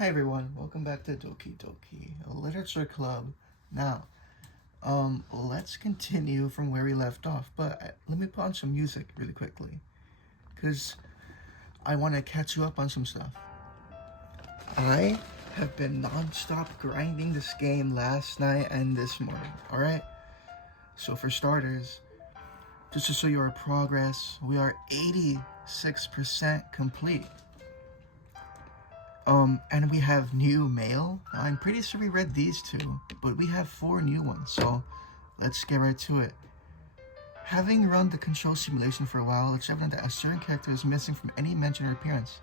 Hi everyone, welcome back to Doki Doki, a literature club. Now, let's continue from where we left off, but let me put on some music really quickly, because I want to catch you up on some stuff. I have been non-stop grinding this game last night and this morning, alright? So for starters, just to show you our progress, we are 86% complete. And we have new mail. I'm pretty sure we read these two, but we have 4 new ones, so let's get right to it. Having run the control simulation for a while, it's evident that a certain character is missing from any mention or appearance.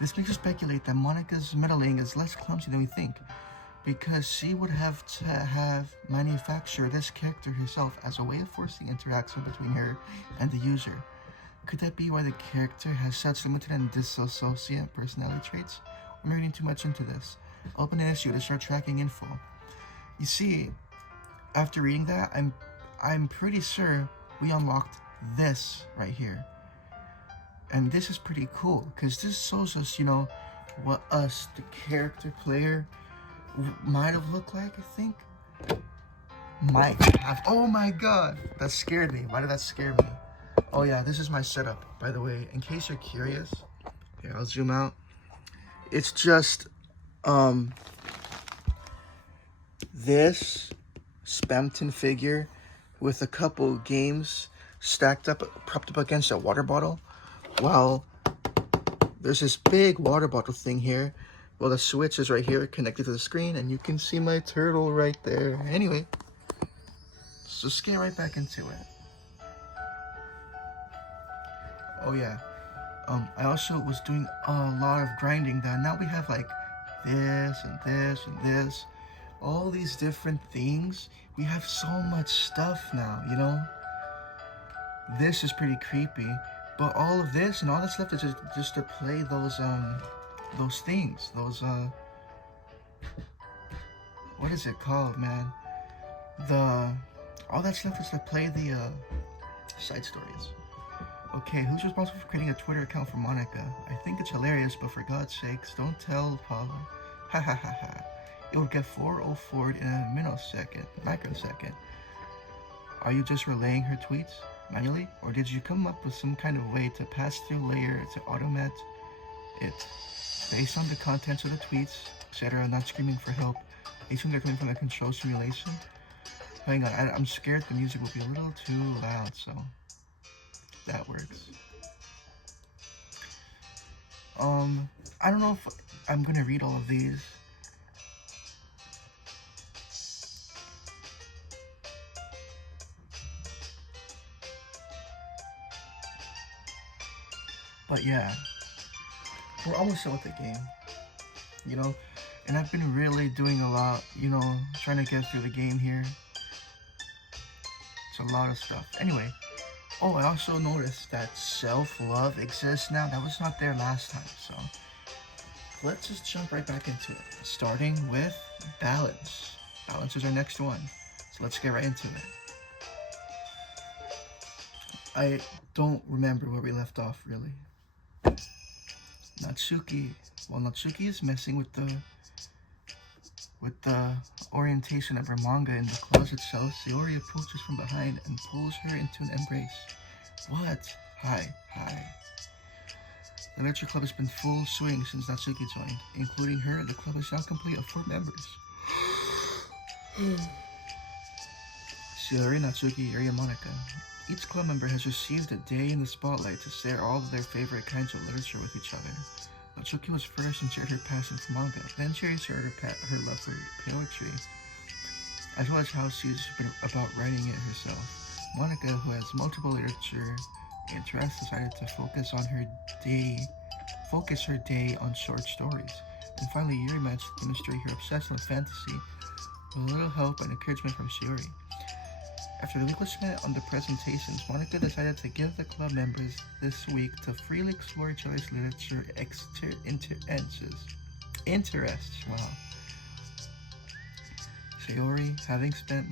This makes us speculate that Monica's meddling is less clumsy than we think, because she would have to have manufactured this character herself as a way of forcing interaction between her and the user. Could that be why the character has such limited and dissociative personality traits? I'm reading too much into this. Open an issue to start tracking info. You see, after reading that, I'm pretty sure we unlocked this right here. And this is pretty cool, because this shows us, what us, the character player, might have looked like, I think. Might have. Oh my god! That scared me. Why did that scare me? Oh yeah, this is my setup, by the way. In case you're curious, here, I'll zoom out. It's just, this Spamton figure with a couple games stacked up, propped up against a water bottle, while there's this big water bottle thing here. Well, the switch is right here connected to the screen, and you can see my turtle right there. Anyway, so let's get right back into it. Oh yeah, I also was doing a lot of grinding that now we have like this and this and this, all these different things. We have so much stuff now, This is pretty creepy, but all of this and all that's left is just to play those things, what is it called, man? All that's left is to play the side stories. Okay, who's responsible for creating a Twitter account for Monica? I think it's hilarious, but for God's sakes, don't tell Paula. Ha ha ha ha. It would get 404 in a microsecond. Are you just relaying her tweets manually? Or did you come up with some kind of way to pass through layer to automate it? Based on the contents of the tweets, etc., not screaming for help, I assume they're coming from the control simulation. Hang on, I'm scared the music will be a little too loud, so that works. I don't know if I'm gonna read all of these. But yeah, we're almost done with the game, and I've been really doing a lot, trying to get through the game here. It's a lot of stuff. Anyway, oh, I also noticed that self-love exists now. That was not there last time, so let's just jump right back into it. Starting with balance. Balance is our next one, so let's get right into it. I don't remember where we left off, really. Natsuki. While Natsuki is messing with the orientation of her manga in the closet cell, Sayori approaches from behind and pulls her into an embrace. What? Hi. The literature club has been full swing since Natsuki joined. Including her, the club is now complete of 4 members. Sayori, Natsuki, Yuri, and Monica. Each club member has received a day in the spotlight to share all of their favorite kinds of literature with each other. Natsuki was first and shared her passion for manga. Then Cherry shared her love for poetry, as well as how she's been about writing it herself. Monica, who has multiple literature interests, decided to focus her day on short stories. And finally, Yuri managed to demonstrate her obsession with fantasy with a little help and encouragement from Sayori. After relinquishment on the presentations, Monica decided to give the club members this week to freely explore each other's literature interests. Wow. Sayori, having spent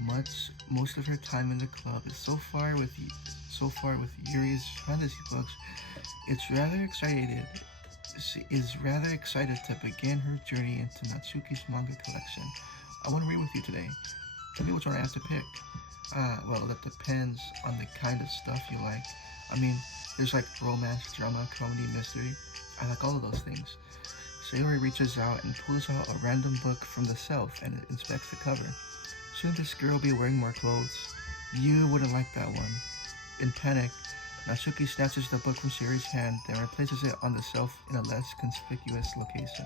most of her time in the club, is so far with Yuri's fantasy books. It's rather excited She is rather excited to begin her journey into Natsuki's manga collection. I want to read with you today. Tell me which one I have to pick. Well, that depends on the kind of stuff you like. I mean, there's like romance, drama, comedy, mystery. I like all of those things. Sayori reaches out and pulls out a random book from the shelf and inspects the cover. Shouldn't this girl be wearing more clothes? You wouldn't like that one. In panic, Natsuki snatches the book from Sayori's hand, then replaces it on the shelf in a less conspicuous location.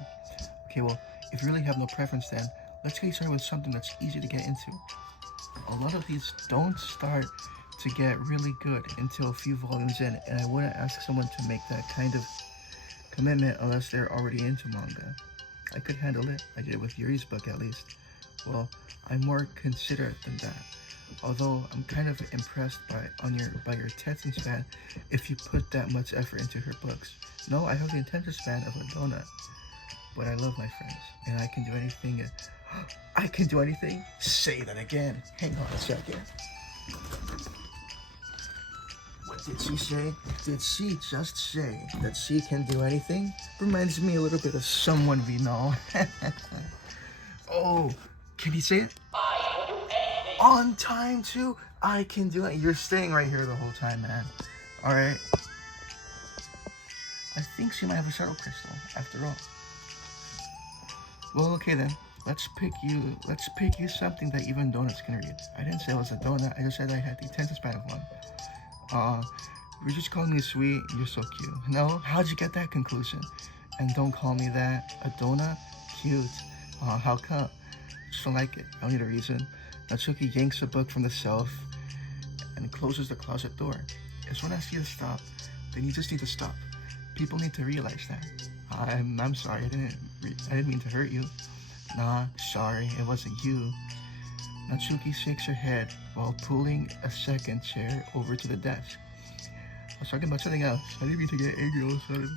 Okay, well, if you really have no preference then, let's get started with something that's easy to get into. A lot of these don't start to get really good until a few volumes in, and I wouldn't ask someone to make that kind of commitment unless they're already into manga. I could handle it. I did it with Yuri's book at least. Well, I'm more considerate than that. Although I'm kind of impressed by your attention span if you put that much effort into her books. No, I have the attention span of a donut. But I love my friends, and I can do anything. I can do anything? Say that again. Hang on a second. What did she say? Did she just say that she can do anything? Reminds me a little bit of someone we know. Oh, can you say it? On time too? I can do it. You're staying right here the whole time, man. Alright. I think she might have a shadow crystal, after all. Well, okay then. Let's pick you something that even donuts can read. I didn't say it was a donut, I just said I had the attention span of one. You're just calling me sweet, you're so cute. No? How'd you get that conclusion? And don't call me that. A donut? Cute. How come? Just don't like it. I don't need a reason. Natsuki yanks a book from the shelf and closes the closet door. If someone asks you to stop, then you just need to stop. People need to realize that. I'm sorry, I didn't mean to hurt you. Nah, sorry, it wasn't you. Natsuki shakes her head while pulling a second chair over to the desk. I was talking about something else. I didn't mean to get angry all of a sudden.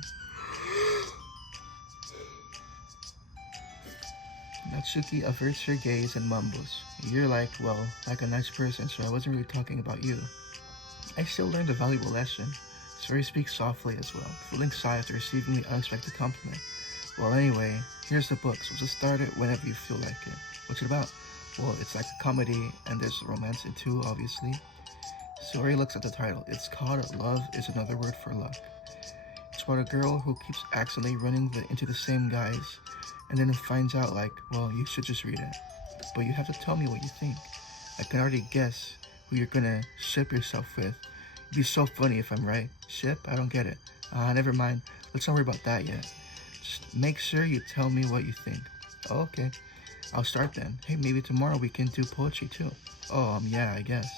Natsuki averts her gaze and mumbles. You're like a nice person, so I wasn't really talking about you. I still learned a valuable lesson. Sayori speaks softly as well, feeling sigh after receiving the unexpected compliment. Well, anyway, here's the book, so just start it whenever you feel like it. What's it about? Well, it's like a comedy, and there's romance in too, obviously. Sayori looks at the title. It's called Love is Another Word for Luck. It's about a girl who keeps accidentally running into the same guys, and then finds out well, you should just read it. But you have to tell me what you think. I can already guess who you're gonna ship yourself with. It'd be so funny if I'm right. Ship? I don't get it. Never mind. Let's not worry about that yet. Just make sure you tell me what you think. Oh, okay. I'll start then. Hey, maybe tomorrow we can do poetry too. Oh, yeah, I guess.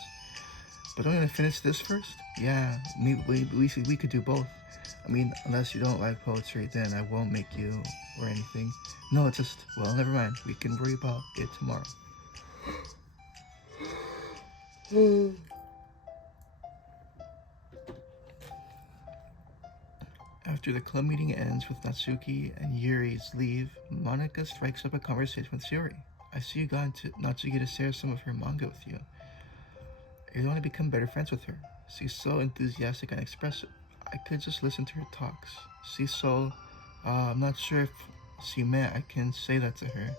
But don't you want to finish this first? Yeah, maybe we could do both. I mean, unless you don't like poetry, then I won't make you or anything. No, it's just, well, never mind. We can worry about it tomorrow. After the club meeting ends with Natsuki and Yuri's leave, Monika strikes up a conversation with Sayori. I see you got Natsuki to share some of her manga with you. You want to become better friends with her. She's so enthusiastic and expressive. I could just listen to her talks. She's so, I'm not sure if she meant I can say that to her.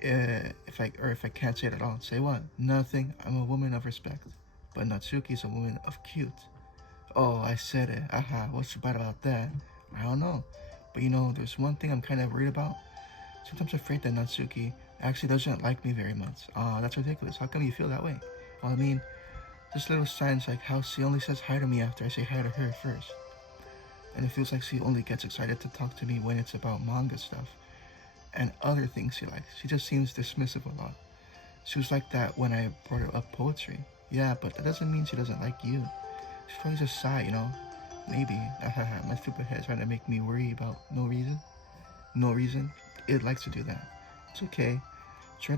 If I can't say it at all. Say what? Nothing. I'm a woman of respect. But Natsuki's a woman of cute. Oh, I said it. Aha, what's so bad about that? I don't know. But there's one thing I'm kind of worried about. Sometimes I'm afraid that Natsuki actually doesn't like me very much. That's ridiculous. How come you feel that way? Well, I mean, just little signs like how she only says hi to me after I say hi to her first. And it feels like she only gets excited to talk to me when it's about manga stuff and other things she likes. She just seems dismissive a lot. She was like that when I brought her up poetry. Yeah, but that doesn't mean she doesn't like you. She's probably just shy, Maybe. My stupid head's trying to make me worry about no reason. No reason. It likes to do that. It's okay. Try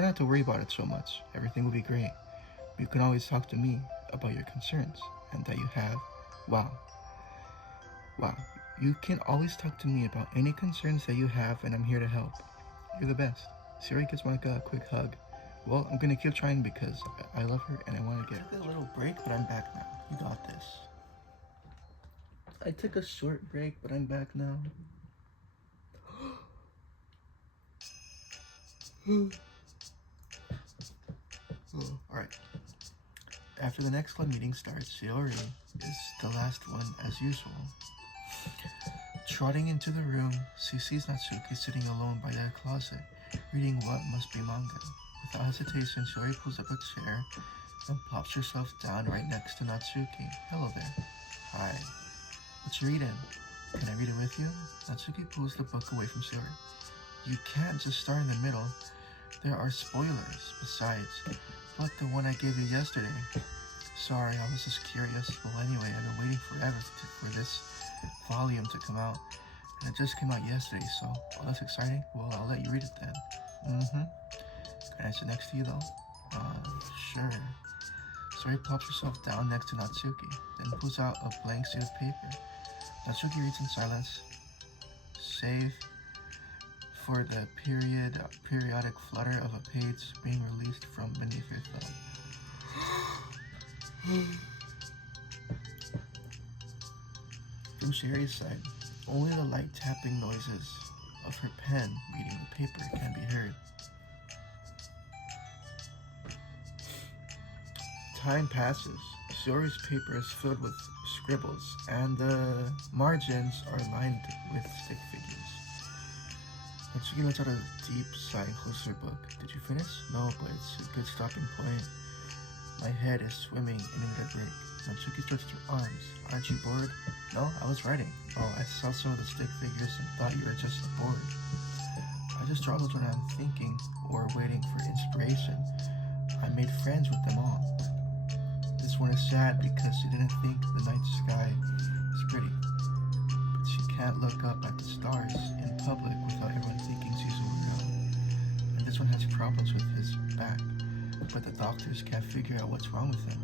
not to worry about it so much. Everything will be great. You can always talk to me about your concerns and that you have. Wow. You can always talk to me about any concerns that you have, and I'm here to help. You're the best. Sayori gives Monika a quick hug. Well, I'm gonna keep trying because I love her and I want to get. I took a little break, but I'm back now. You got this. I took a short break, but I'm back now. Oh, alright. After the next club meeting starts, Shiori is the last one as usual. Trotting into the room, she sees Natsuki sitting alone by the closet, reading what must be manga. Without hesitation, Shiori pulls up a chair and plops herself down right next to Natsuki. Hello there. Hi. What you reading? Can I read it with you? Natsuki pulls the book away from Shiori. You can't just start in the middle. There are spoilers. Besides, like the one I gave you yesterday. Sorry, I was just curious. Well, anyway, I've been waiting forever for this volume to come out. And it just came out yesterday, so... Oh, that's exciting. Well, I'll let you read it then. Can I sit next to you, though? Sure. Shiori plops herself down next to Natsuki, then pulls out a blank sheet of paper. Natsuki reads in silence, save for the periodic flutter of a page being released from beneath her thumb. From Sherry's side, only the light tapping noises of her pen reading the paper can be heard. Time passes. Shiori's paper is filled with scribbles, and the margins are lined with stick figures. Natsuki lets out a deep sigh and closes her book. Did you finish? No, but it's a good stopping point. My head is swimming in a break. Natsuki stretched her arms. Aren't you bored? No, I was writing. Oh, I saw some of the stick figures and thought you were just bored. I just struggled when I'm thinking or waiting for inspiration. I made friends with them all. This one is sad because she didn't think the night sky was pretty. But she can't look up at the stars in public without everyone thinking she's a weirdo. And this one has problems with his back. But the doctors can't figure out what's wrong with him.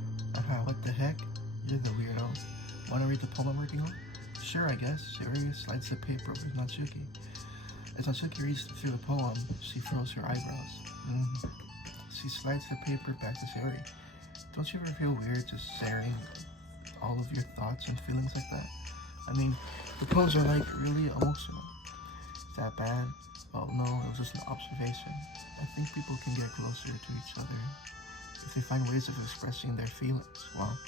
What the heck? You're the weirdo. Wanna read the poem I'm working on? Sure, I guess. Shiori slides the paper over to Natsuki. As Natsuki reads through the poem, she furrows her eyebrows. She slides the paper back to Shiori. Don't you ever feel weird just sharing all of your thoughts and feelings like that? I mean, the poems are like really emotional. Is that bad? Well, no, it was just an observation. I think people can get closer to each other if they find ways of expressing their feelings. Well,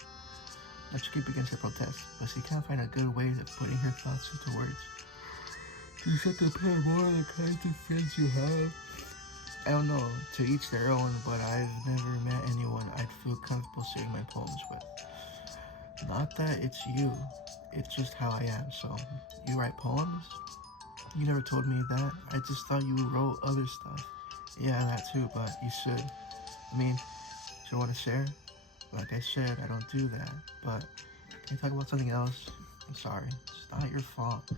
Natsuki begins to protest, but she can't find a good way of putting her thoughts into words. Do you set the pair more of the kinds of friends you have? I don't know, to each their own, but I've never met anyone I'd feel comfortable sharing my poems with. Not that it's you, it's just how I am. So, you write poems? You never told me that. I just thought you wrote other stuff. Yeah, that too, but you should. I mean, do you want to share? Like I said, I don't do that, but can I talk about something else? I'm sorry, it's not your fault.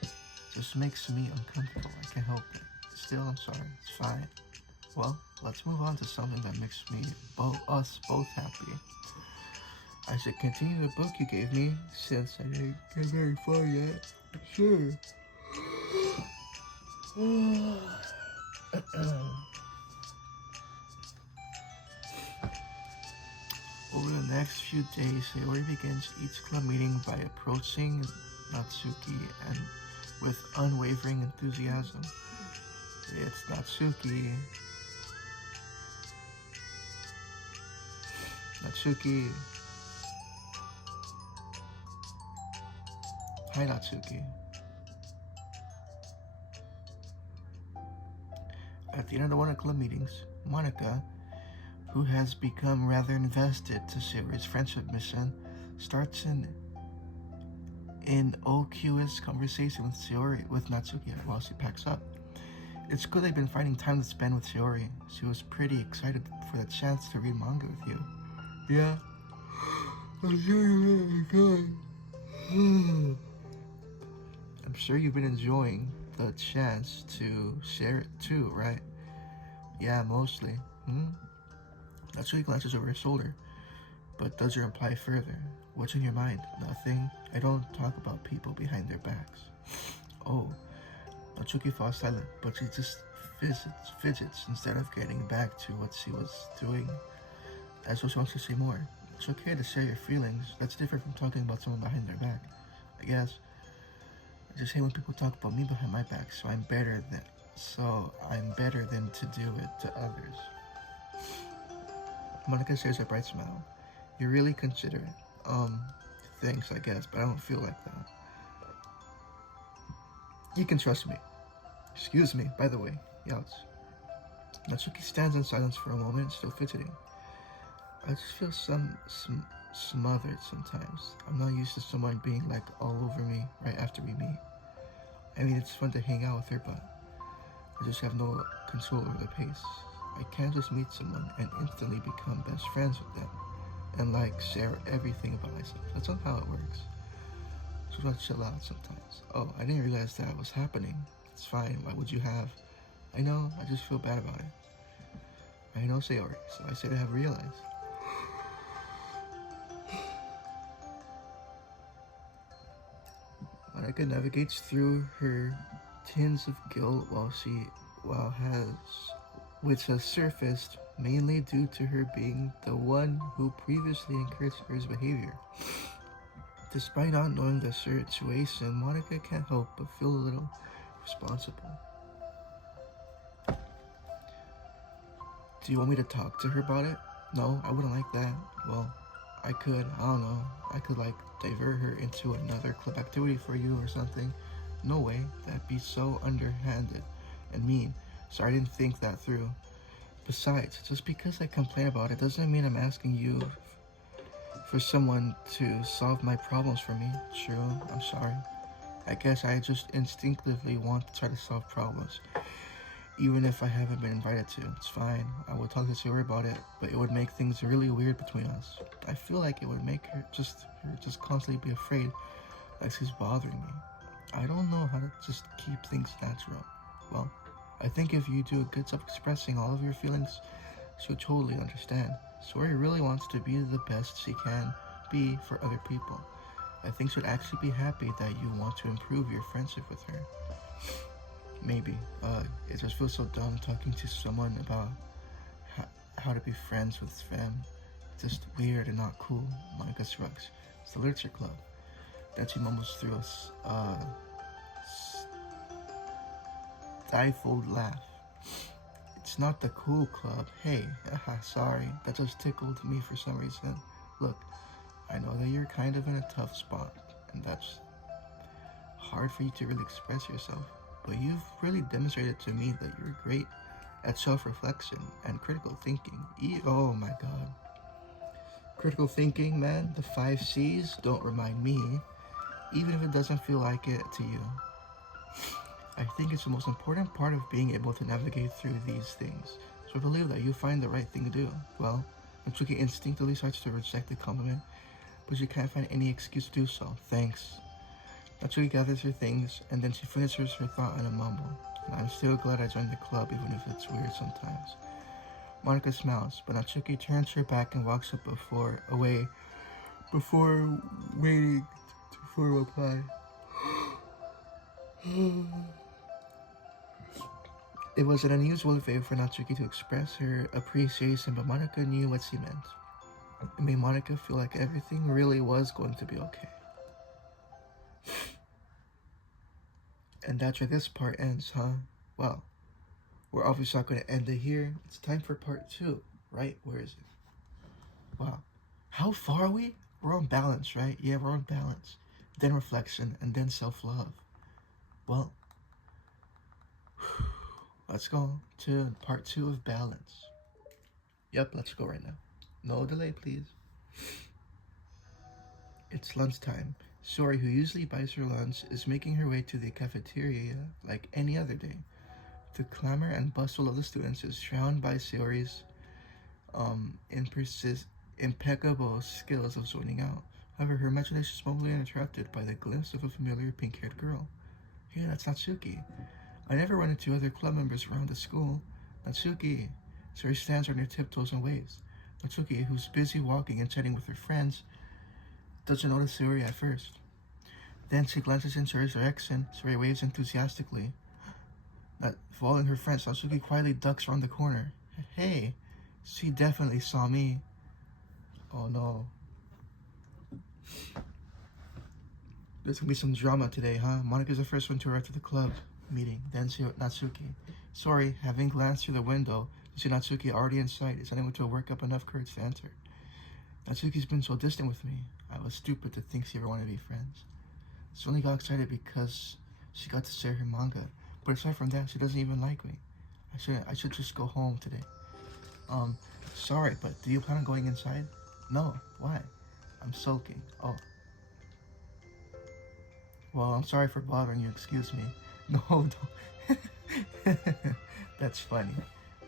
It just makes me uncomfortable, I can't help it. Still, I'm sorry, it's fine. Well, let's move on to something that makes us both happy. I should continue the book you gave me, since I didn't get very far yet. Sure. Over the next few days, Shiori begins each club meeting by approaching Natsuki and with unwavering enthusiasm. It's Natsuki. Natsuki. Hi, Natsuki. At the end of the Wonder Club meetings, Monica, who has become rather invested to Shiori's friendship mission, starts an innocuous conversation with Natsuki while she packs up. It's good they've been finding time to spend with Shiori. She was pretty excited for the chance to read manga with you. Yeah, I'm sure you're really good. I'm sure you've been enjoying the chance to share it too, right? Yeah, mostly. Natsuki glances over her shoulder, but does her imply further. What's in your mind? Nothing. I don't talk about people behind their backs. Oh. Natsuki falls silent, but she just fidgets instead of getting back to what she was doing, as though she wants to say more. It's okay to share your feelings. That's different from talking about someone behind their back. I guess. I just hate when people talk about me behind my back, so I'm better than to do it to others. Monica shares a bright smile. You're really considerate. Thanks, I guess, but I don't feel like that. You can trust me. Excuse me, by the way. Yells. Natsuki stands in silence for a moment, still fidgeting. I just feel smothered sometimes. I'm not used to someone being like all over me right after we meet. I mean, it's fun to hang out with her, but I just have no control over the pace. I can't just meet someone and instantly become best friends with them and like share everything about myself. That's not how it works. So I'll chill out sometimes. Oh, I didn't realize that was happening. It's fine. Why would you have? I know. I just feel bad about it. I know Sayori, so I said I have realized. Monica navigates through her tins of guilt which has surfaced mainly due to her being the one who previously encouraged her behavior. Despite not knowing the situation, Monica can't help but feel a little responsible. Do you want me to talk to her about it? No, I wouldn't like that. Well, I could, I don't know, I could like divert her into another club activity for you or something. No way, that'd be so underhanded and mean. So I didn't think that through. Besides, just because I complain about it doesn't mean I'm asking you for someone to solve my problems for me. True, I'm sorry. I guess I just instinctively want to try to solve problems. Even if I haven't been invited to, it's fine. I will talk to Sayori about it, but it would make things really weird between us. I feel like it would make her just constantly be afraid like she's bothering me. I don't know how to just keep things natural. Well, I think if you do a good job expressing all of your feelings, she'll totally understand. Sayori really wants to be the best she can be for other people. I think she'd actually be happy that you want to improve your friendship with her. Maybe. It just feels so dumb talking to someone about how to be friends with fam. Just weird and not cool. Monica shrugs. It's the literature club. Then she mumbles through a stifled laugh. It's not the cool club. Hey, sorry. That just tickled me for some reason. Look, I know that you're kind of in a tough spot, and that's hard for you to really express yourself. But you've really demonstrated to me that you're great at self-reflection and critical thinking. Oh my god. Critical thinking, man, the 5 C's, don't remind me, even if it doesn't feel like it to you. I think it's the most important part of being able to navigate through these things. So I believe that you find the right thing to do. Well, Mitsuki instinctively starts to reject the compliment, but she can't find any excuse to do so. Thanks. Natsuki gathers her things, and then she finishes her thought in a mumble. And I'm still glad I joined the club, even if it's weird sometimes. Monica smiles, but Natsuki turns her back and walks up before waiting for a reply. It was an unusual way for Natsuki to express her appreciation, but Monica knew what she meant. It made Monica feel like everything really was going to be okay. And that's where this part ends, huh? Well, we're obviously not going to end it here. It's time for part 2, right? Where is it? Wow. How far are we? We're on balance, right? Yeah, we're on balance. Then reflection, and then self-love. Well, let's go to part 2 of balance. Yep, let's go right now. No delay, please. It's lunchtime. Sayori, who usually buys her lunch, is making her way to the cafeteria like any other day. The clamor and bustle of the students is drowned by Sayori's impeccable skills of zoning out. However, her imagination is momentarily interrupted by the glimpse of a familiar pink-haired girl. Hey, that's Natsuki. I never run into other club members around the school. Natsuki. Sayori stands on her tiptoes and waves. Natsuki, who's busy walking and chatting with her friends, doesn't notice Sayori at first. Then she glances in Sayori's direction. Sayori waves enthusiastically. Not following her friends, Natsuki quietly ducks around the corner. Hey, she definitely saw me. Oh no. There's gonna be some drama today, huh? Monika's the first one to arrive to the club meeting, then Natsuki. Sorry, having glanced through the window, to see Natsuki already in sight is unable to work up enough courage to enter. Natsuki's been so distant with me. I was stupid to think she ever wanted to be friends. She only got excited because she got to share her manga. But aside from that, she doesn't even like me. I should just go home today. Sorry, but do you plan on going inside? No, why? I'm sulking. Oh. Well, I'm sorry for bothering you, excuse me. No, don't. That's funny.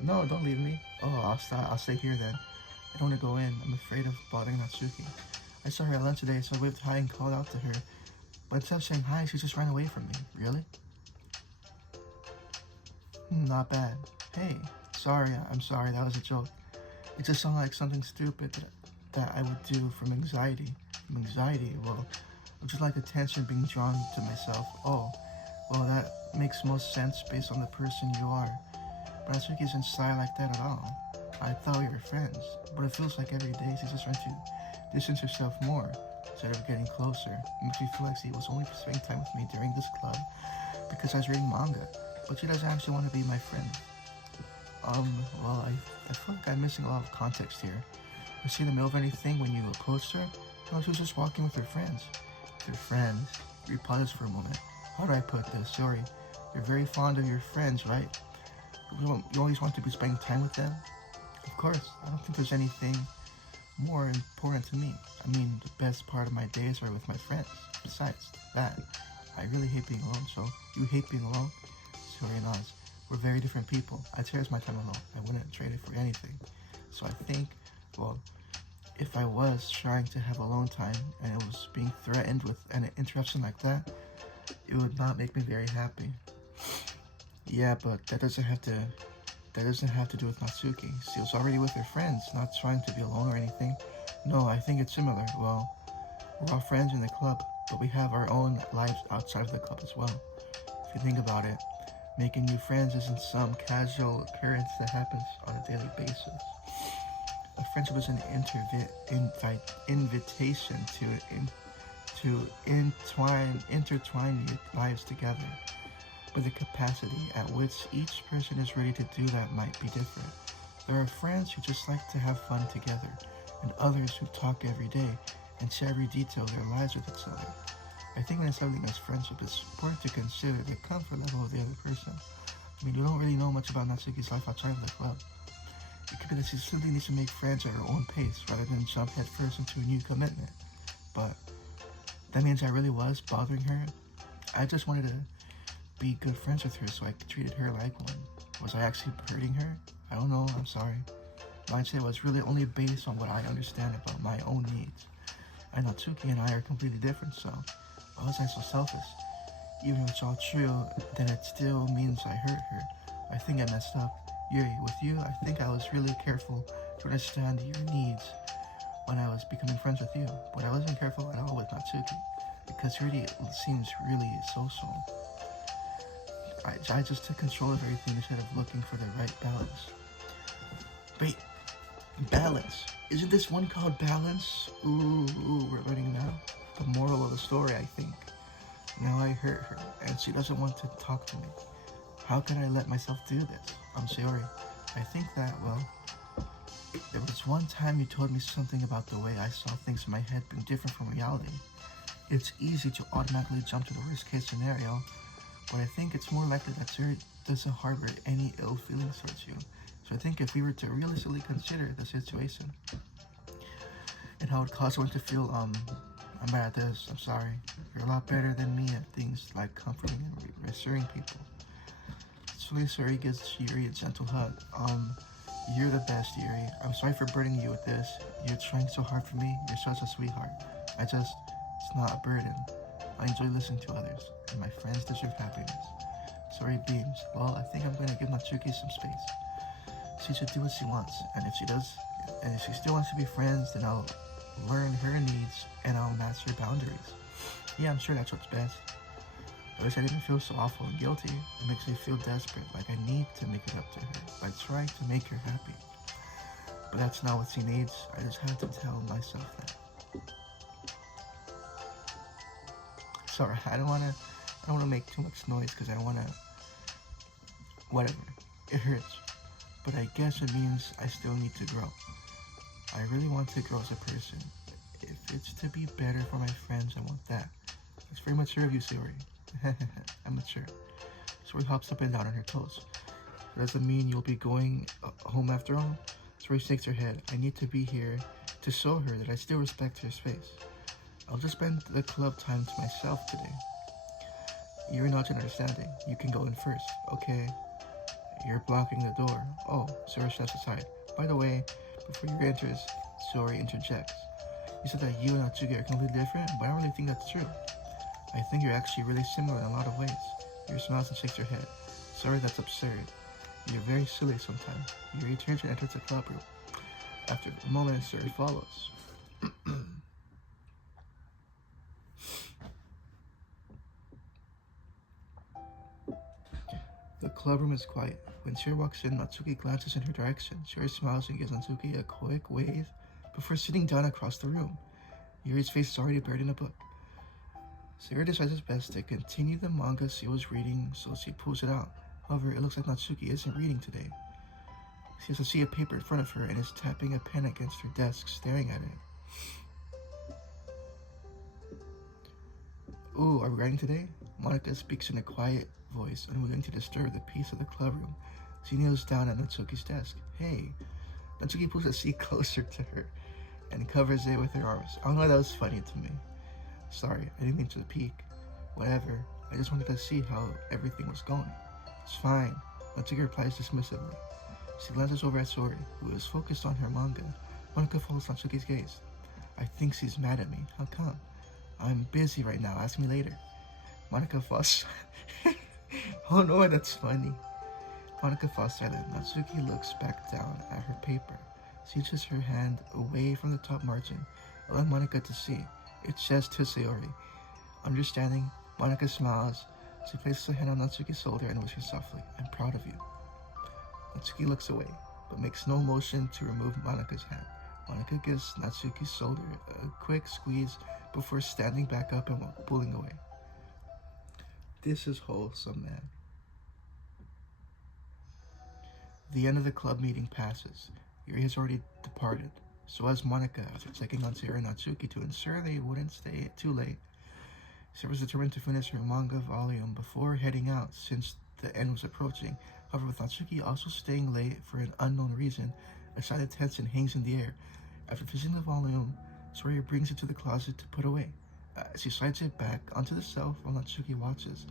No, don't leave me. Oh, I'll stay here then. I don't want to go in. I'm afraid of bothering Natsuki. I saw her at lunch today, so I waved hi and called out to her. But instead of saying hi, she just ran away from me. Really? Not bad. Hey, sorry, I'm sorry, that was a joke. It just sounded like something stupid that I would do from anxiety. From anxiety? Well, I just like attention being drawn to myself. Oh, well, that makes most sense based on the person you are. But Natsuki isn't shy like that at all. I thought we were friends, but it feels like every day she's just trying to distance herself more instead of getting closer. It makes me feel like she was only spending time with me during this club because I was reading manga, but she doesn't actually want to be my friend. Well, I feel like I'm missing a lot of context here. Was she in the middle of anything when you approached her? No, she was just walking with her friends. With her friends? You paused for a moment. How do I put this? Sorry. You're very fond of your friends, right? You always want to be spending time with them? Of course. I don't think there's anything more important to me. I mean, the best part of my days are with my friends. Besides that, I really hate being alone, so you hate being alone? Sorry, Naz. We're very different people. I cherish my time alone. I wouldn't trade it for anything. So I think, well, if I was trying to have alone time and it was being threatened with an interruption like that, it would not make me very happy. Yeah, but that doesn't have to do with Natsuki. She was already with her friends, not trying to be alone or anything. No, I think it's similar. Well, we're all friends in the club, but we have our own lives outside of the club as well. If you think about it, making new friends isn't some casual occurrence that happens on a daily basis. A friendship is an invitation to intertwine your lives together. But the capacity at which each person is ready to do that might be different. There are friends who just like to have fun together, and others who talk every day and share every detail of their lives with each other. I think when establishing this friendship, it's important to consider the comfort level of the other person. I mean, you don't really know much about Natsuki's life outside of the club. It could be that she simply needs to make friends at her own pace rather than jump headfirst into a new commitment. But that means I really was bothering her. I just wanted to be good friends with her, so I treated her like one. Was I actually hurting her? I don't know, I'm sorry. Mindset was really only based on what I understand about my own needs. I know Natsuki and I are completely different, so why was I so selfish? Even if it's all true, then it still means I hurt her. I think I messed up. Yuri, with you, I think I was really careful to understand your needs when I was becoming friends with you, but I wasn't careful at all with Natsuki, because Yuri seems really social. I just took control of everything instead of looking for the right balance. Wait, balance. Isn't this one called balance? Ooh, we're learning now. The moral of the story, I think. Now I hurt her, and she doesn't want to talk to me. How can I let myself do this? I'm sorry. I think that, well, there was one time you told me something about the way I saw things in my head being different from reality. It's easy to automatically jump to the worst case scenario, but I think it's more likely that Zuri doesn't harbor any ill feelings towards you. So I think if we were to realistically consider the situation and how it caused someone to feel, I'm bad at this, I'm sorry. You're a lot better than me at things like comforting and reassuring people. Slowly Suri gives Yuri a gentle hug. You're the best, Yuri. I'm sorry for burdening you with this. You're trying so hard for me. You're such a sweetheart. It's not a burden. I enjoy listening to others, and my friends deserve happiness. Suri beams. Well, I think I'm going to give Natsuki some space. She should do what she wants, and if she still wants to be friends, then I'll learn her needs, and I'll match her boundaries. Yeah, I'm sure that's what's best. I wish I didn't feel so awful and guilty. It makes me feel desperate, like I need to make it up to her, like trying to make her happy. But that's not what she needs. I just have to tell myself that. Sorry, I don't wanna make too much noise because I don't wanna. Whatever. It hurts, but I guess it means I still need to grow. I really want to grow as a person. If it's to be better for my friends, I want that. It's very mature of you, Sayori. I'm mature. Sayori hops up and down on her toes. Does it mean you'll be going home after all? Sayori shakes her head. I need to be here to show her that I still respect her space. I'll just spend the club time to myself today. You're not understanding. You can go in first. Okay. You're blocking the door. Oh, Sayori steps aside. By the way, before you enters, Sayori interjects. You said that you and Natsuki are completely different, but I don't really think that's true. I think you're actually really similar in a lot of ways. Sayori smiles and shakes her head. Sorry, that's absurd. You're very silly sometimes. Yuri turns and enters the club room. After a moment, Sayori follows. The club room is quiet. When Sayori walks in, Natsuki glances in her direction. Sayori smiles and gives Natsuki a quick wave before sitting down across the room. Yuri's face is already buried in a book. Sayori decides it's best to continue the manga she was reading, so she pulls it out. However, it looks like Natsuki isn't reading today. She has a sheet of paper in front of her and is tapping a pen against her desk, staring at it. Ooh, are we writing today? Monica speaks in a quiet voice, unwilling to disturb the peace of the clubroom. She kneels down at Natsuki's desk. Hey. Natsuki pulls a seat closer to her and covers it with her arms. I don't know, that was funny to me. Sorry, I didn't mean to peek. Whatever, I just wanted to see how everything was going. It's fine, Natsuki replies dismissively. She glances over at Sayori, who is focused on her manga. Monica follows Natsuki's gaze. I think she's mad at me. How come? I'm busy right now, ask me later. Monica falls. Oh no, that's funny. Monica falls silent. Natsuki looks back down at her paper. She reaches her hand away from the top margin, allowing Monica to see. It says to Sayori. Understanding, Monica smiles. She places a hand on Natsuki's shoulder and whispers softly, I'm proud of you. Natsuki looks away, but makes no motion to remove Monica's hand. Monica gives Natsuki's shoulder a quick squeeze before standing back up and pulling away. This is wholesome, man. The end of the club meeting passes. Yuri has already departed. So has Monica, after checking on Sayori and Natsuki to ensure they wouldn't stay too late. Sayori was determined to finish her manga volume before heading out, since the end was approaching. However, with Natsuki also staying late for an unknown reason, a silent tension hangs in the air. After finishing the volume, Sayori brings it to the closet to put away. She slides it back onto the shelf while Natsuki watches.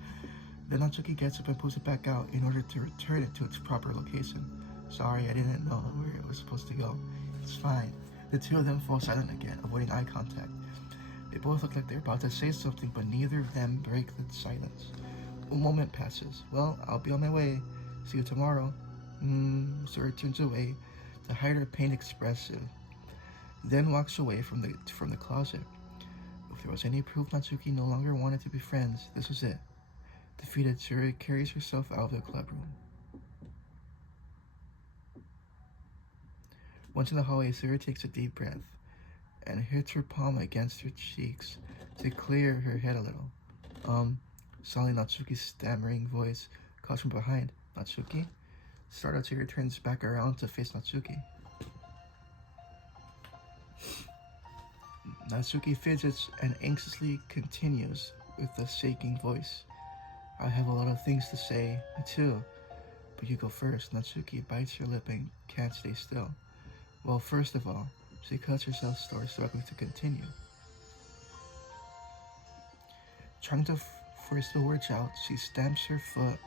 Then Natsuki gets up and pulls it back out in order to return it to its proper location. Sorry, I didn't know where it was supposed to go. It's fine. The two of them fall silent again, avoiding eye contact. They both look like they're about to say something, but neither of them break the silence. A moment passes. Well, I'll be on my way. See you tomorrow. Sayori turns away to hide her pain expressive, then walks away from the closet. If there was any proof Natsuki no longer wanted to be friends, this was it. Defeated, Sayori carries herself out of the clubroom. Once in the hallway, Sayori takes a deep breath and hits her palm against her cheeks to clear her head a little. Suddenly Natsuki's stammering voice calls from behind. Natsuki? Startled, Sayori turns back around to face Natsuki. Natsuki fidgets and anxiously continues with a shaking voice. I have a lot of things to say, me too. But you go first. Natsuki bites her lip and can't stay still. Well, first of all, she cuts herself short, struggling to continue. Trying to force the words out, she stamps her foot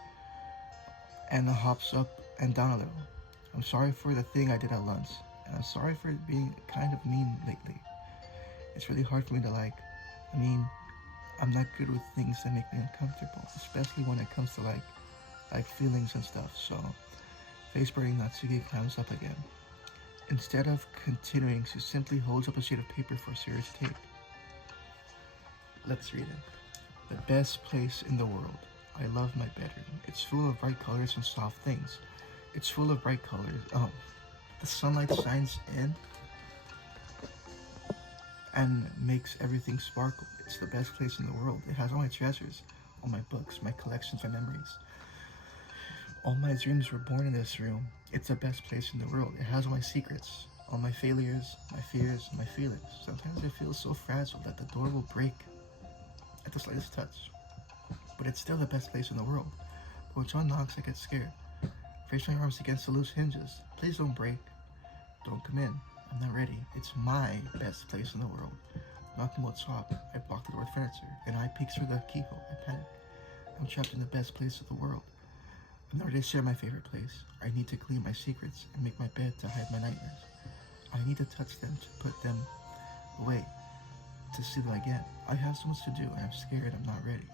and hops up and down a little. I'm sorry for the thing I did at lunch, and I'm sorry for being kind of mean lately. It's really hard for me to I'm not good with things that make me uncomfortable, especially when it comes to like feelings and stuff. So, face burning, Natsuki climbs up again. Instead of continuing, she simply holds up a sheet of paper for Sayori to take. Let's read it. The best place in the world. I love my bedroom. It's full of bright colors and soft things. It's full of bright colors. The sunlight shines in and makes everything sparkle. It's the best place in the world. It has all my treasures, all my books, my collections, my memories. All my dreams were born in this room. It's the best place in the world. It has all my secrets, all my failures, my fears, my feelings. Sometimes I feel so fragile that the door will break at the slightest touch. But it's still the best place in the world. But when John knocks, I get scared. Face my arms against the loose hinges. Please don't break. Don't come in. I'm not ready. It's my best place in the world. Knocking will stop. I block the door with furniture. An eye peeks through the keyhole. I panic. I'm trapped in the best place of the world. I'm not ready to share my favorite place. I need to clean my secrets and make my bed to hide my nightmares. I need to touch them to put them away, to see them again. I have so much to do and I'm scared I'm not ready.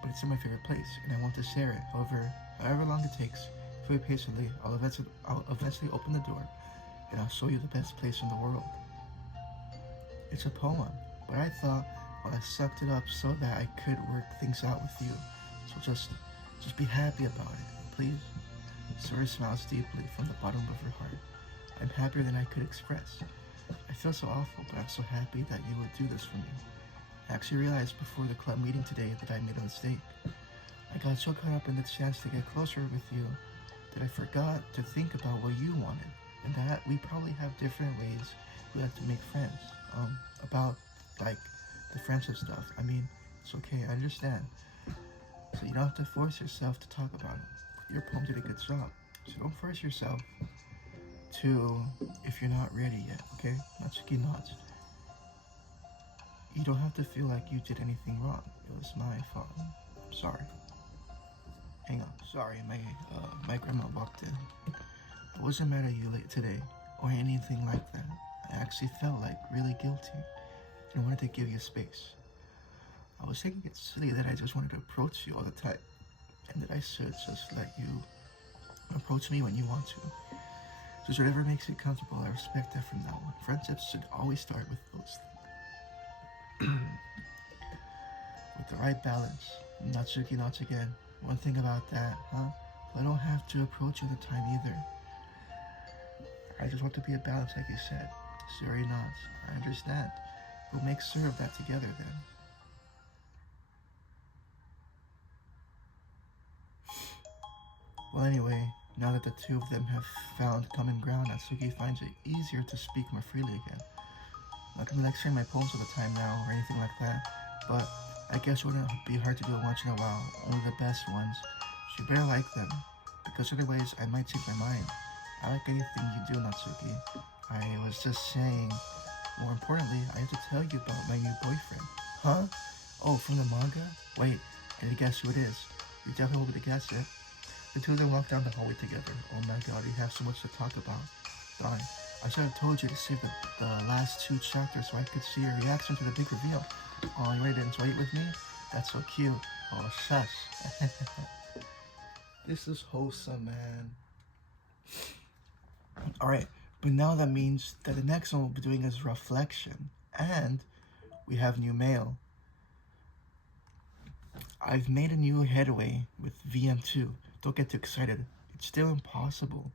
But it's in my favorite place and I want to share it. However long it takes, if you wait patiently, I'll eventually open the door and I'll show you the best place in the world. It's a poem, but I thought, well, I sucked it up so that I could work things out with you. So just be happy about it, please. Sora smiles deeply from the bottom of her heart. I'm happier than I could express. I feel so awful, but I'm so happy that you would do this for me. I actually realized before the club meeting today that I made a mistake. I got so caught up in the chance to get closer with you that I forgot to think about what you wanted, and that we probably have different ways we have to make friends. About, like, the friendship stuff. I mean, it's okay, I understand. So you don't have to force yourself to talk about it. Your poem did a good job. So don't force yourself to, if you're not ready yet, okay? Natsuki nods. You don't have to feel like you did anything wrong. It was my fault. I'm sorry. Hang on. Sorry, my grandma walked in. I wasn't mad at you late today or anything like that. I actually felt like really guilty and I wanted to give you space. I was thinking it's silly that I just wanted to approach you all the time and that I should just let you approach me when you want to. Just whatever makes you comfortable, I respect that from now on. Friendships should always start with those things. With the right balance. Natsuki nods again. One thing about that, huh? I don't have to approach you all the time either. I just want to be a balance like you said. Suri nods. I understand. We'll make sure of that together then. Well, anyway, now that the two of them have found common ground, Natsuki finds it easier to speak more freely again. I'm not gonna be lecturing my poems all the time now or anything like that, but I guess it wouldn't be hard to do it once in a while. Only the best ones. So you better like them, because otherwise I might change my mind. I like anything you do, Natsuki. I was just saying, more importantly, I have to tell you about my new boyfriend. Huh? Oh, from the manga? Wait, I need to guess who it is. You definitely will be to guess it. The two of them walk down the hallway together. Oh my god, we have so much to talk about. Darn, I should have told you to save the last two chapters so I could see your reaction to the big reveal. Oh, you ready to enjoy it with me? That's so cute. Oh, shush. This is wholesome, man. Alright, but now that means that the next one we'll be doing is reflection. And we have new mail. I've made a new headway with VM2. Don't get too excited. It's still impossible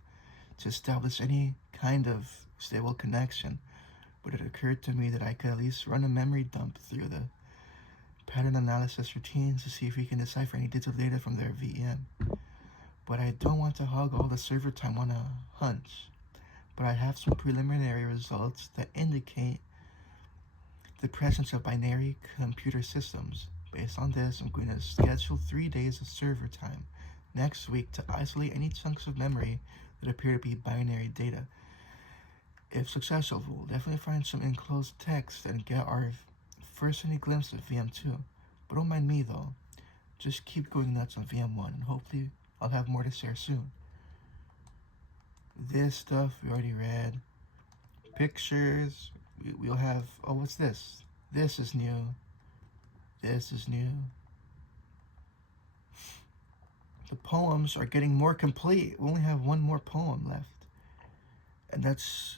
to establish any kind of stable connection, but it occurred to me that I could at least run a memory dump through the pattern analysis routines to see if we can decipher any digital data from their VM. But I don't want to hog all the server time on a hunch. But I have some preliminary results that indicate the presence of binary computer systems. Based on this, I'm going to schedule 3 days of server time next week to isolate any chunks of memory that appear to be binary data. If successful, we'll definitely find some enclosed text and get our first any glimpse of VM2. But don't mind me though. Just keep going nuts on VM1 and hopefully I'll have more to share soon. This stuff we already read. Pictures, we'll have, oh, what's this? This is new. This is new. The poems are getting more complete. We only have one more poem left. And that's...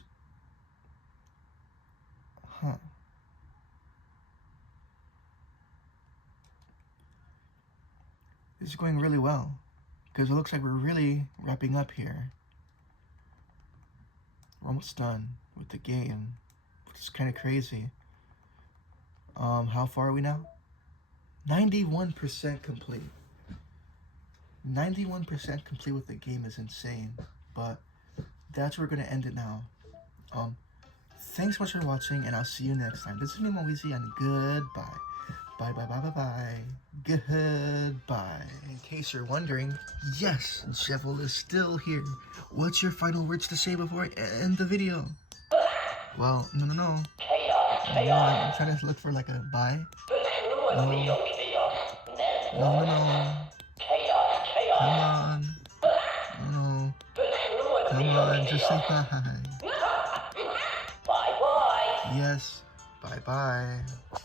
This is going really well. Because it looks like we're really wrapping up here. We're almost done with the game. It's kind of crazy. How far are we now? 91% complete. 91% complete with the game is insane. But that's where we're gonna end it now. Thanks so much for watching, and I'll see you next time. This is me, MonWeeZe, and goodbye. Bye, bye, bye, bye, bye. Goodbye. In case you're wondering, yes, Jeffel is still here. What's your final words to say before I end the video? Well, no. No, I'm trying to look for like a bye. No. Come on. No. Come on, just say bye. Bye-bye. Yes. Bye-bye.